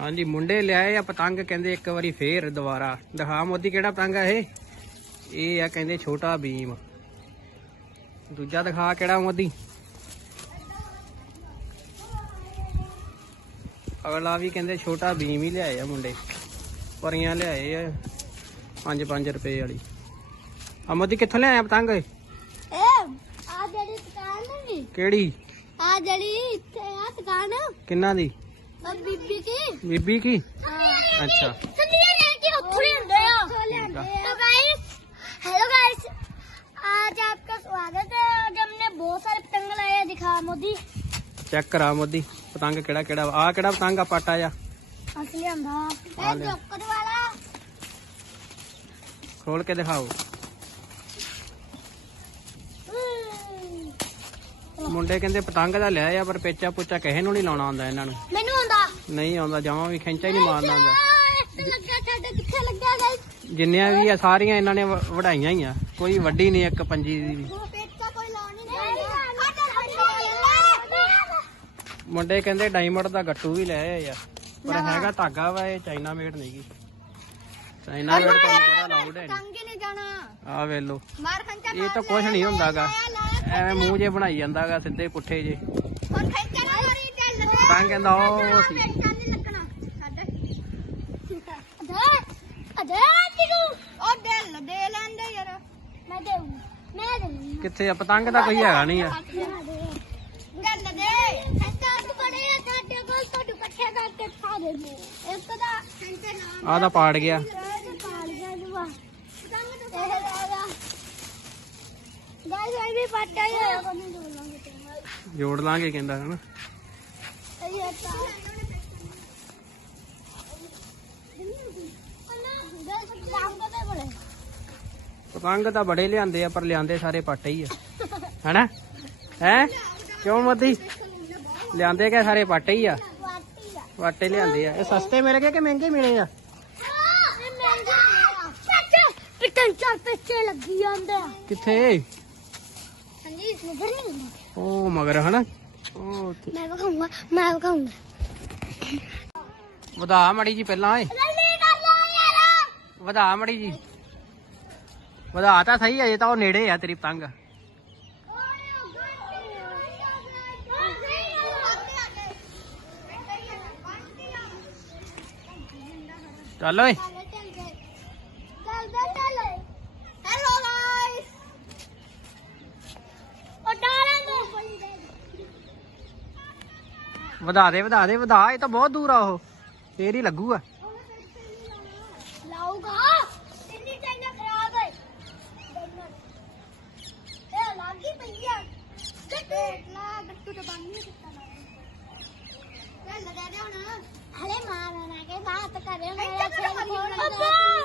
ਹਾਂਜੀ ਮੁੰਡੇ ਲਿਆਏ ਆ ਪਤੰਗ ਕਹਿੰਦੇ ਇੱਕ ਵਾਰੀ ਫੇਰ ਦੁਬਾਰਾ। ਦਿਖਾ ਮੋਦੀ ਕਿਹੜਾ ਪਤੰਗ ਆ ਇਹ? ਇਹ ਆ ਕਹਿੰਦੇ ਛੋਟਾ ਭੀਮ। ਦੂਜਾ ਦਿਖਾ ਕਿਹੜਾ ਮੋਦੀ? ਅਗਲਾ ਵੀ ਕਹਿੰਦੇ ਛੋਟਾ ਭੀਮ ਹੀ ਲਿਆਏ ਆ ਮੁੰਡੇ। ਪਰੀਆਂ ਲਿਆਏ ਆ 5-5 ਰੁਪਏ ਵਾਲੀ। ਆ ਮੋਦੀ ਕਿੱਥੋਂ ਲਿਆਇਆ ਪਤੰਗ? ਇਹ? ਆ ਜਿਹੜੀ ਦੁਕਾਨ ਨਹੀਂ ਕਿਹੜੀ? ਆ ਜਿਹੜੀ ਇੱਥੇ ਆ ਦੁਕਾਨ। ਕਿੰਨਾ ਦੀ? ਆ ਬੀਬੀ ਕੀ ਬੀਬੀ ਕੀ ਅੱਛਾ ਅੱਛਾ ਸੰਦੀਆ ਲੈ ਕੇ ਉੱਥੋਂ ਲਿਆਂਦੇ ਆ तो गाइस हेलो गाइस आज आपका स्वागत है आज हमने बहुत सारे पतंग लाए हैं दिखा मोदी ਚੈੱਕ ਕਰਾ ਮੋਦੀ ਪਤੰਗ ਕਿਹੜਾ ਕਿਹੜਾ ਆ ਕਿਹੜਾ ਪਤੰਗ ਆ ਪਾਟਾ ਜਾ असली अंधा आ ले। जोकर वाला ਖੋਲ ਕੇ ਦਿਖਾਓ ਮੁੰਡੇ ਕਹਿੰਦੇ ਪਤੰਗ ਦਾ ਲਿਆ ਆ ਪਰ ਪੇਚਾ ਪੁੱਚਾ ਕਿਸੇ ਨੂੰ ਨਹੀਂ ਲਾਉਣਾ ਆਉਂਦਾ ਇਹਨਾਂ ਨੂੰ। ਮੈਨੂੰ ਆਉਂਦਾ। ਨਹੀਂ ਆਉਂਦਾ ਜਮਾਂ ਵੀ ਖੈਂਚਾ ਹੀ ਨਹੀਂ ਮਾਰਨਾ ਆਉਂਦਾ। ਇੱਥੇ ਲੱਗਾ ਸਾਡੇ ਕਿੱਥੇ ਲੱਗਾ ਗਾਇਸ ਜਿੰਨੀਆਂ ਵੀ ਆ ਸਾਰੀਆਂ ਇਹਨਾਂ ਨੇ ਵਢਾਈਆਂ ਹੀ ਆ। ਕੋਈ ਵੱਡੀ ਨਹੀਂ ਇੱਕ ਪੰਜੀ ਦੀ ਵੀ। ਮੁੰਡੇ ਕਹਿੰਦੇ ਡਾਇਮੰਡ ਦਾ ਗੱਟੂ ਵੀ ਲੈ ਆਏ ਆ। ਪਰ ਹੈਗਾ ਧਾਗਾ ਵਾ ਇਹ ਚਾਈਨਾ ਮੇਡ ਨਹੀਂਗੀ ਚਾਈਨਾ ਮੇਡ ਤੁਹਾਨੂੰ ਪਤਾ ਲਾਉਡ ਹੈ ਨਹੀਂ। ਆ ਵੇ ਲੋ ਮਾਰ ਖੰਚਾ ਇਹ ਤਾਂ ਕੁਝ ਨਹੀਂ ਹੁੰਦਾਗਾ। ਐਵੇਂ ਮੂੰਹ ਜੇ ਬਣਾਈ ਜਾਂਦਾਗਾ ਸਿੱਧੇ ਪੁੱਠੇ ਜੇ ਤਾਂ ਕਹਿੰਦਾ ਉਹ ਸੀ ਕਿੱਥੇ ਆ ਪਤੰਗ ਦਾ ਕੋਈ ਹੈਗਾ ਨਹੀਂ ਆ ਤੂੰ ਆ ਕੋਲ ਤੁਹਾਨੂੰ ਇਕੱਠੇ ਕਰਕੇ ਖਾ ਦੇ ਇੱਕ ਦਾ ਖੰਚਾ ਨਾ ਆਹ ਤਾਂ ਪਾੜ ਗਿਆ ਜੋੜ ਲਾਂਗੇ ਕਹਿੰਦਾ ਹਨਾ। ਪਤੰਗ ਤਾਂ ਬੜੇ ਲਿਆਂਦੇ ਆ ਪਰ ਲਿਆਂਦੇ ਸਾਰੇ ਪਾਟੇ ਹੀ ਆ। ਹਨਾ? ਹੈ? ਕਿਉਂ ਮੋਦੀ? ਲਿਆਂਦੇ ਕਿ ਸਾਰੇ ਪਾਟੇ ਹੀ ਆ? ਪਾਟੇ ਲਿਆਂਦੇ ਆ। ਇਹ ਸਸਤੇ ਮਿਲ ਗਏ ਕਿ ਮਹਿੰਗੇ ਮਿਲੇ ਆ? ਪਿੱਛੇ ਲੱਗੀ ਜਾਂਦੇ ਆ। ਕਿੱਥੇ? ਹਾਂਜੀ ਇਸ ਨੂੰ ਨਹੀਂ ਹੁੰਦਾ ਉਹ ਮਗਰ ਹਨਾ? ਉਹ ਉੱਥੇ। ਮੈਂ ਵਿਖਾਉਂਗਾ ਮੈਂ ਵਿਖਾਉਂਗਾ। ਵਧਾ ਮੜੀ ਜੀ ਪਹਿਲਾਂ ਏ ਜਲਦੀ ਕਰ ਲੋ ਯਾਰ। ਵਧਾ ਮੜੀ ਜੀ। ਵਧਾ ਤਾਂ ਸਹੀ ਅਜੇ ਤਾਂ ਉਹ ਨੇੜੇ ਆ ਤੇਰੀ ਪਤੰਗ। ਚੱਲ ਓਏ ਹੈਲੋ ਗਾਇਸ ਉਹ ਡਾਲਾਂਗੇ ਵਧਾ ਦੇ ਵਧਾ ਦੇ ਵਧਾ। ਇਹ ਤਾਂ ਬਹੁਤ ਦੂਰ ਆ ਉਹ। ਫੇਰ ਹੀ ਲੱਗੂਗਾ। ਲਾਊਗਾ। ਇੰਨੀ ਟੈਂਗਾ ਖਰਾਬ ਹੈ। ਇਹ ਲੱਗੀ ਪਈ ਆ। ਗੱਟੂ। ਲਾ ਗੱਟੂ ਤਾਂ ਬੰਦ ਨਹੀਂ ਕੀਤਾ ਨਾ। ਚੱਲ ਲਗਾ ਦੇ ਹੁਣ। ਹਲੇ ਮਾਰਨਾ ਕੇ ਬਾਤ ਕਰੇ ਮੇਰਾ ਛੇੜ